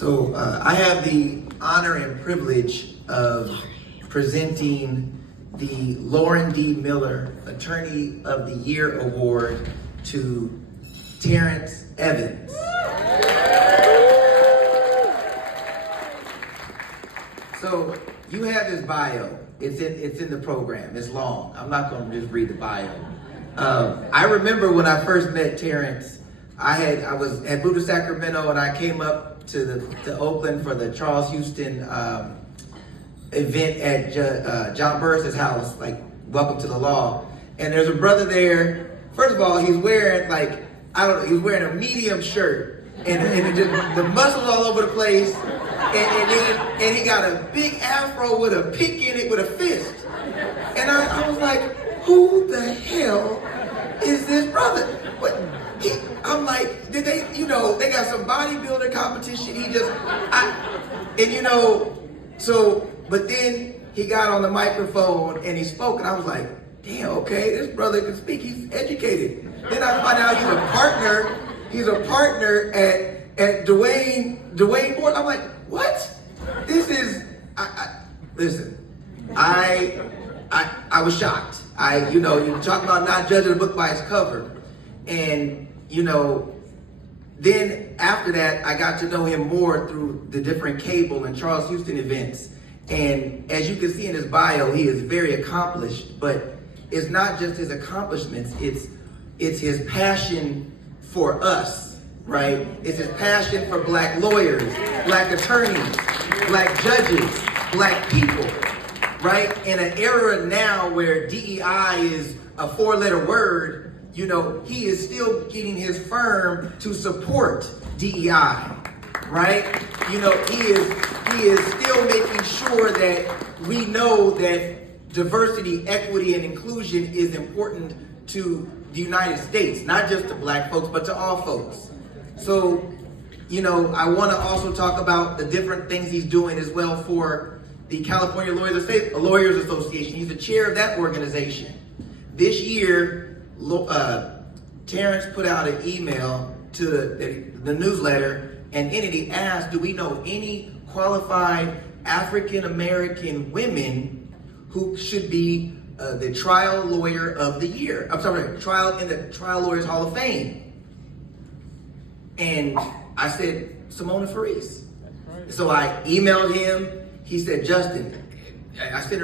So I have the honor and privilege of presenting the Loren D. Miller Attorney of the Year Award to Terrance Evans. So you have his bio. It's in the program. It's long. I'm not going to just read the bio. I remember when I first met Terrance. I was at moved to Sacramento and I came up to Oakland for the Charles Houston event at John Burris' house, like Welcome to the Law. And there's a brother there. First of all, he's wearing he was wearing a medium shirt and just, the muscles all over the place. And he got a big afro with a pick in it with a fist. And I was like, who the hell is this brother? I'm like, did they, they got some bodybuilder competition. But then he got on the microphone and he spoke and I was like, damn, okay, this brother can speak, he's educated. Then I find out he's a partner at Dwayne Board. I'm like, what? Listen, I was shocked. You talk about not judging a book by its cover. And, then after that, I got to know him more through the different CABL and Charles Houston events. And as you can see in his bio, he is very accomplished, but it's not just his accomplishments, it's his passion for us, right? It's his passion for Black lawyers, Black attorneys, Black judges, Black people, right? In an era now where DEI is a four-letter word, he is still getting his firm to support DEI, right? He is still making sure that we know that diversity, equity, and inclusion is important to the United States, not just to Black folks, but to all folks. So, I want to also talk about the different things he's doing as well for the California Lawyers Association. He's the chair of that organization. This year, Terrance put out an email to the newsletter, and in it he asked, do we know any qualified African American women who should be the Trial Lawyer of the Year? I'm sorry, in the Trial Lawyers Hall of Fame. And I said, Simona Faris. So I emailed him. He said, Justin, I sent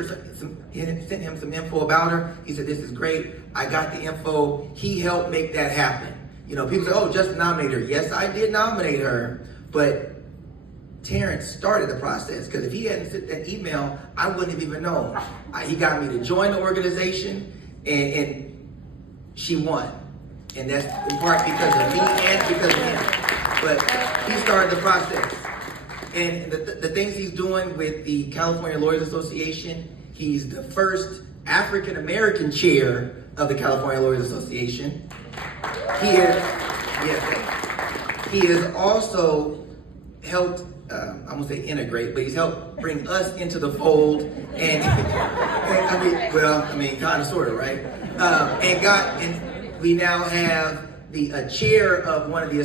him some info about her. He said, this is great. I got the info. He helped make that happen. People say, oh, Justin nominated her. Yes, I did nominate her, but Terrance started the process, because if he hadn't sent that email, I wouldn't have even known. He got me to join the organization, and she won. And that's in part because of me and because of him. But he started the process. And the things he's doing with the California Lawyers Association, he's the first African American chair of the California Lawyers Association. He has also helped, I'm gonna say integrate, but he's helped bring us into the fold. And kind of, sort of, right? And we now have the chair of one of the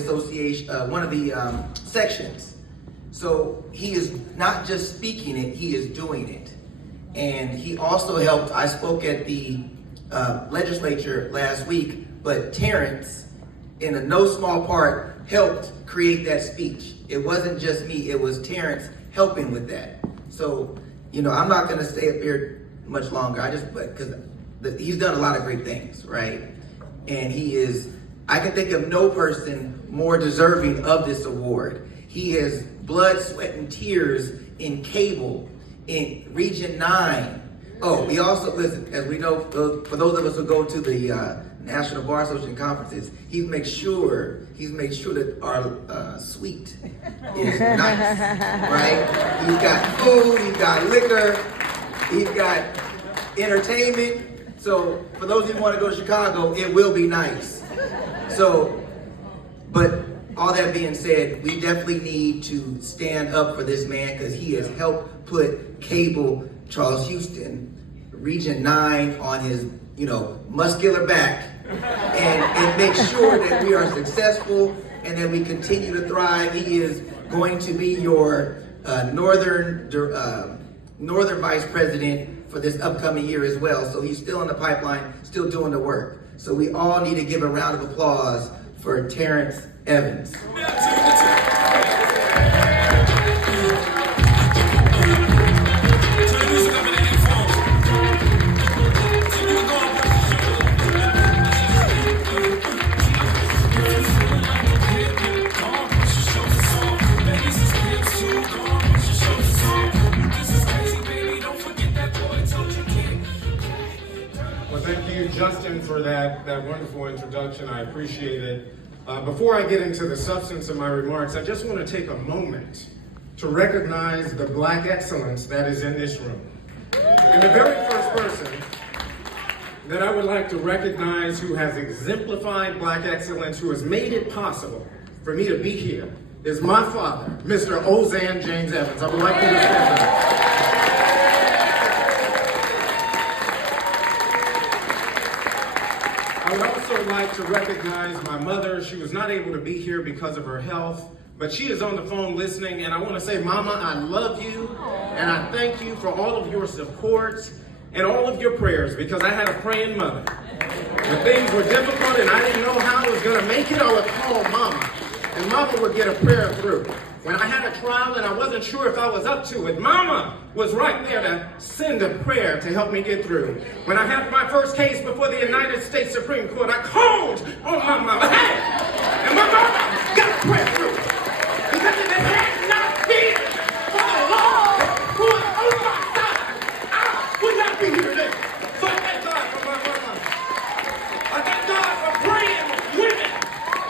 sections. So he is not just speaking it, he is doing it. And he also helped, I spoke at the legislature last week, but Terrance, in a no small part, helped create that speech. It wasn't just me, it was Terrance helping with that. So, I'm not gonna stay up here much longer, because he's done a lot of great things, right? And I can think of no person more deserving of this award. He has blood, sweat, and tears in CABL, in Region 9. Oh, we also, listen, as we know, for those of us who go to the National Bar Association conferences, he's made sure that our suite is nice, right? He's got food, he's got liquor, he's got entertainment. So for those who want to go to Chicago, it will be nice. But all that being said, we definitely need to stand up for this man, because he has helped put CABL Charles Houston, Region 9 on his, muscular back, and make sure that we are successful and that we continue to thrive. He is going to be your northern vice president for this upcoming year as well. So he's still in the pipeline, still doing the work. So we all need to give a round of applause for Terrance Evans. Justin, for that wonderful introduction. I appreciate it. Before I get into the substance of my remarks, I just want to take a moment to recognize the Black excellence that is in this room. And the very first person that I would like to recognize who has exemplified Black excellence, who has made it possible for me to be here, is my father, Mr. Ozan James Evans. I would like you to stand up. I would also like to recognize my mother. She was not able to be here because of her health, but she is on the phone listening, and I want to say, Mama, I love you, and I thank you for all of your support and all of your prayers, because I had a praying mother. When things were difficult and I didn't know how I was going to make it, I would call Mama, and Mama would get a prayer through. When I had a trial and I wasn't sure if I was up to it, Mama was right there to send a prayer to help me get through. When I had my first case before the United States Supreme Court, I called on my mama. Hey! And my mama got a prayer through. Because if it had not been for the Lord who was on my side, I would not be here today. So I thank God for my mama. I thank God for praying women.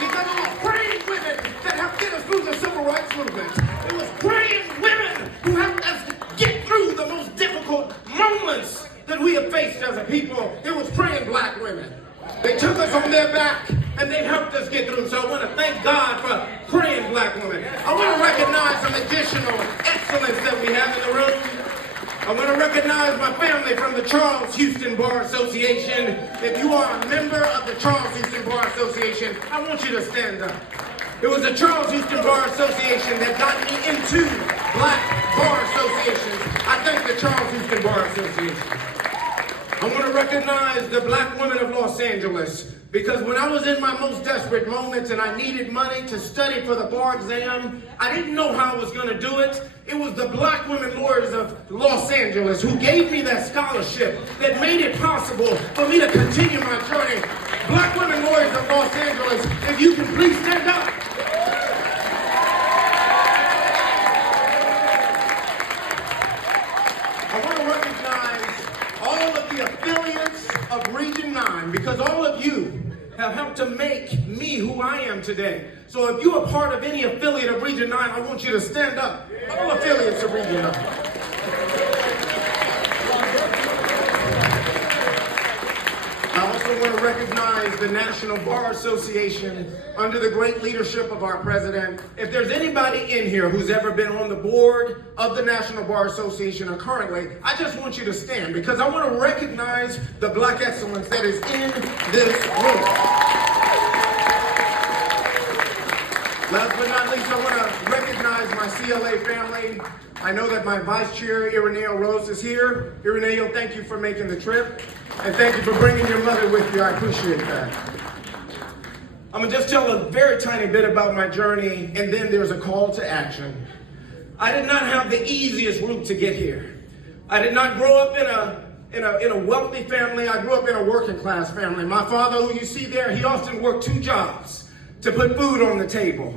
Because it was praying women that helped get us through the civil rights movement. It was praying women who helped us get through the most difficult moments that we have faced as a people. It was praying Black women. They took us on their back and they helped us get through. So I want to thank God for praying Black women. I want to recognize some additional excellence that we have in the room. I want to recognize my family from the Charles Houston Bar Association. If you are a member of the Charles Houston Bar Association, I want you to stand up. It was the Charles Houston Bar Association that got me into Black bar associations. I thank the Charles Houston Bar Association. I want to recognize the Black women of Los Angeles, because when I was in my most desperate moments and I needed money to study for the bar exam, I didn't know how I was going to do it. It was the Black women lawyers of Los Angeles who gave me that scholarship that made it possible for me to continue my journey. Black women lawyers of Los Angeles, if you can please stand up. I want to recognize all of the affiliates of Region 9, because all of you have helped to make me who I am today. So if you're a part of any affiliate of Region 9, I want you to stand up. All affiliates of Region 9. I also want to recognize the National Bar Association under the great leadership of our president. If there's anybody in here who's ever been on the board of the National Bar Association or currently, I just want you to stand, because I want to recognize the Black excellence that is in this room. Last but not least, I want to recognize my CLA family. I know that my vice chair, Ireneo Rose, is here. Ireneo, thank you for making the trip. And thank you for bringing your mother with you. I appreciate that. I'm going to just tell a very tiny bit about my journey, and then there's a call to action. I did not have the easiest route to get here. I did not grow up in a wealthy family. I grew up in a working class family. My father, who you see there, he often worked 2 jobs to put food on the table.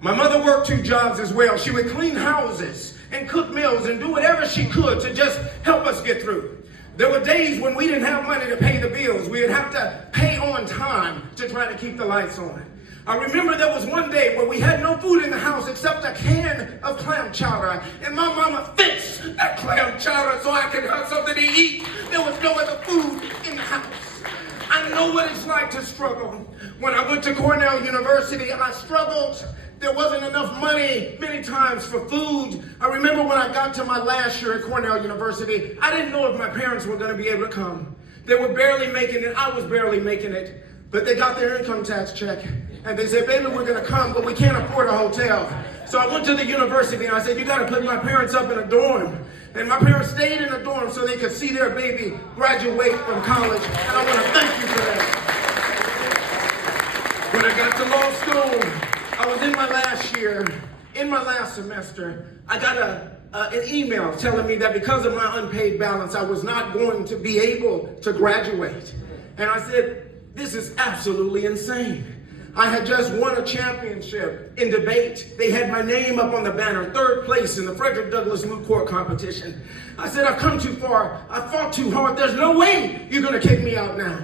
My mother worked 2 jobs as well. She would clean houses and cook meals and do whatever she could to just help us get through. There were days when we didn't have money to pay the bills. We would have to pay on time to try to keep the lights on. I remember there was one day where we had no food in the house except a can of clam chowder. And my mama fixed that clam chowder so I could have something to eat. There was no other food in the house. I know what it's like to struggle. When I went to Cornell University, I struggled. There wasn't enough money many times for food. I remember when I got to my last year at Cornell University, I didn't know if my parents were going to be able to come. They were barely making it. I was barely making it. But they got their income tax check, and they said, baby, we're gonna come, but we can't afford a hotel. So I went to the university and I said, you gotta put my parents up in a dorm. And my parents stayed in a dorm so they could see their baby graduate from college. And I wanna thank you for that. When I got to law school, I was in my last year, in my last semester, I got an email telling me that because of my unpaid balance, I was not going to be able to graduate. And I said, this is absolutely insane. I had just won a championship in debate. They had my name up on the banner, 3rd place in the Frederick Douglass Moot Court competition. I said, I've come too far. I fought too hard. There's no way you're gonna kick me out now.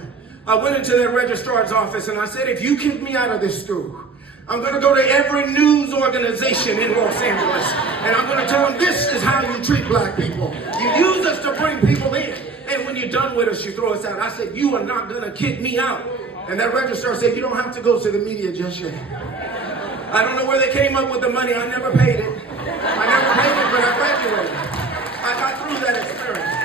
I went into that registrar's office and I said, if you kick me out of this school, I'm gonna go to every news organization in Los Angeles and I'm gonna tell them this is how you treat black people. You use us to bring people in, and when you're done with us, you throw us out. I said, you are not gonna kick me out. And that registrar said, you don't have to go to the media just yet. I don't know where they came up with the money. I never paid it. I never paid it, but I graduated. I got through that experience.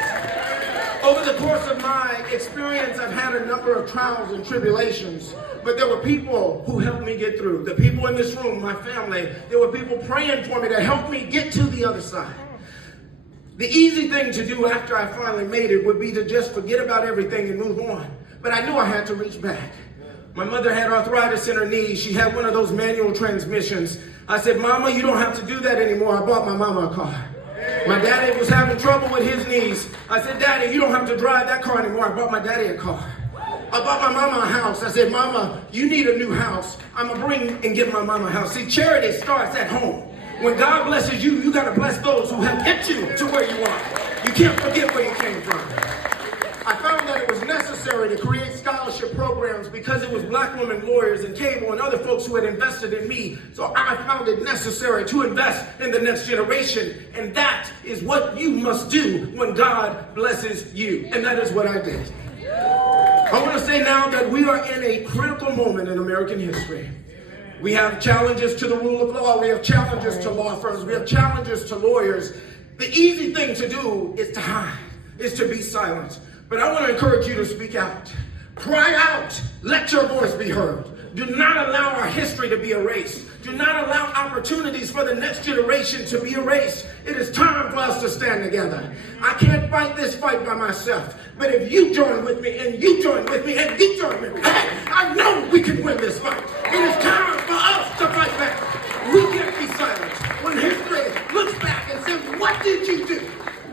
Over the course of my experience, I've had a number of trials and tribulations, but there were people who helped me get through. The people in this room, my family, there were people praying for me to help me get to the other side. The easy thing to do after I finally made it would be to just forget about everything and move on. But I knew I had to reach back. My mother had arthritis in her knees. She had one of those manual transmissions. I said, Mama, you don't have to do that anymore. I bought my mama a car. My daddy was having trouble with his knees. I said, Daddy, you don't have to drive that car anymore. I bought my daddy a car. I bought my mama a house. I said, Mama, you need a new house. I'm going to bring and get my mama a house. See, charity starts at home. When God blesses you, you got to bless those who have get you to where you are. You can't forget where you came from. I found that it was necessary to create scholarship programs because it was black women lawyers and CABL and other folks who had invested in me. So I found it necessary to invest in the next generation. And that is what you must do when God blesses you. And that is what I did. I want to say now that we are in a critical moment in American history. We have challenges to the rule of law. We have challenges to law firms. We have challenges to lawyers. The easy thing to do is to hide, is to be silent. But I want to encourage you to speak out. Cry out. Let your voice be heard. Do not allow our history to be erased. Do not allow opportunities for the next generation to be erased. It is time for us to stand together. I can't fight this fight by myself. But if you join with me, and you join with me, and you join with me, hey, I know we can win this fight. It is time for us to fight back. We can't be silent. When history looks back and says, what did you do?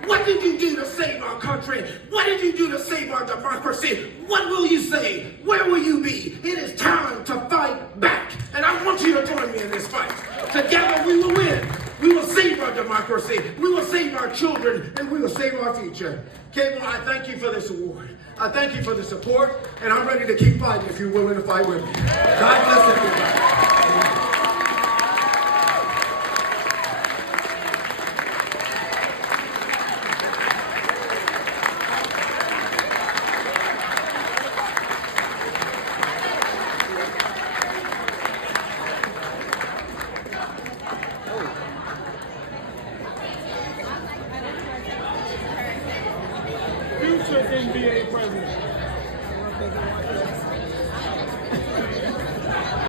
What did you do to save our country? What did you do to save our democracy? What will you say? Where will you be? It is time to fight back. And I want you to join me in this fight. Together we will win. We will save our democracy. We will save our children. And we will save our future. CABL, I thank you for this award. I thank you for the support. And I'm ready to keep fighting if you're willing to fight with me. God bless everybody. Future NBA president.